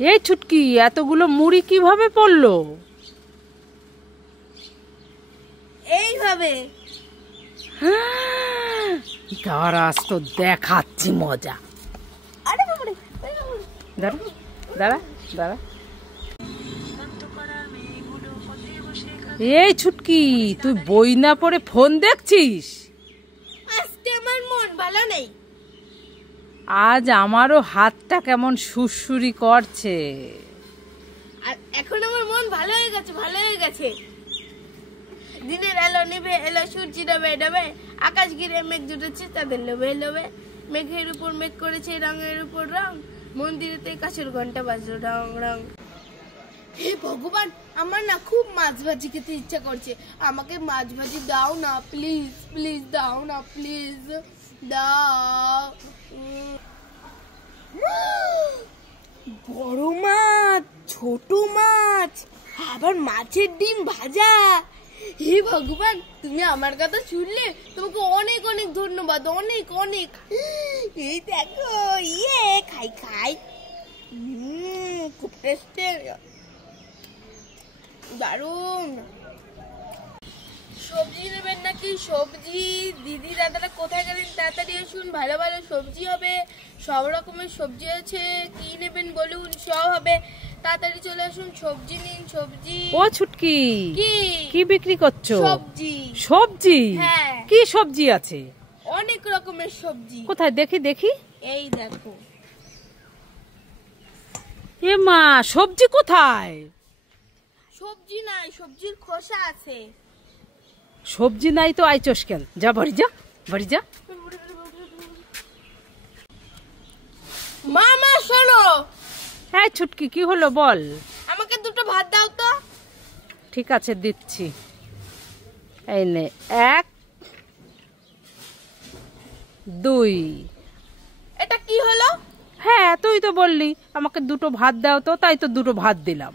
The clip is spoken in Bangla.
এই ছুটকি, এতগুলো মুড়ি কিভাবে পড়লো? এইভাবে। দাঁড়াস, তো দেখাচ্ছি মজা। আরে বাবারে, দাঁড়া দাঁড়া দাঁড়া। এই ছুটকি, তুই বই না পড়ে ফোন দেখছিস? আজকে আমার মন ভালো নেই। আজ আমারও হাতটা কেমন সুরসুরি করছে। আর এখন আমার মন ভালো হয়ে গেছে, ভালো হয়ে গেছে। দিনের আলো নিভে এলো, সূর্য ডুবে ডুবে, আকাশ ঘিরে মেঘ জুটেছে তাদের লোভে লোভে। মেঘের উপর মেঘ করেছে রঙের উপর রং, মন্দিরেতে কাছের ঘন্টা বাজলো রং রং। হে ভগবান, আমার না খুব মাছ ভাজি খেতে ইচ্ছা করছে। আমাকে মাছ ভাজি দাও না প্লিজ, প্লিজ দাও না প্লিজ, দাও। বড় মাছ, ছোট মাছ, আবার মাছের ডিম ভাজা। হে ভগবান, তুমি আমার কথা শুনলে, তোমাকে অনেক অনেক ধন্যবাদ, অনেক অনেক। এই দেখো, ইয়ে খাই খাই, খুব টেস্টি, দারুণ। সবজি নেবেন নাকি? সবজি দিদি দাদারা কোথায় গেলেন? তাড়াতাড়ি আসুন, ভালো ভালো সবজি হবে, সব রকমের সবজি আছে। কি নেবেন বলুন, সব হবে, তাড়াতাড়ি চলে আসুন, সবজি নিন সবজি। ও ছুটকি, কি কি বিক্রি করছো? সবজি। সবজি? হ্যাঁ। কি সবজি আছে? অনেক রকমের সবজি। কোথায় দেখি দেখি। এই দেখো। এ মা, সবজি কোথায়? সবজি নাই, সবজির খোসা আছে। সবজি নাই তো আইচস কেন? যা বাড়ি যা, বাড়ি যা। মামা শোনো। হ্যাঁ ছুটকি, কি হলো বল? আমাকে দুটো ভাত দাও তো। ঠিক আছে, দিচ্ছি। এই নে, 1 2। এটা কি হলো? হ্যাঁ, তুই তো বললি আমাকে দুটো ভাত দাও তো, তাই তো দুটো ভাত দিলাম।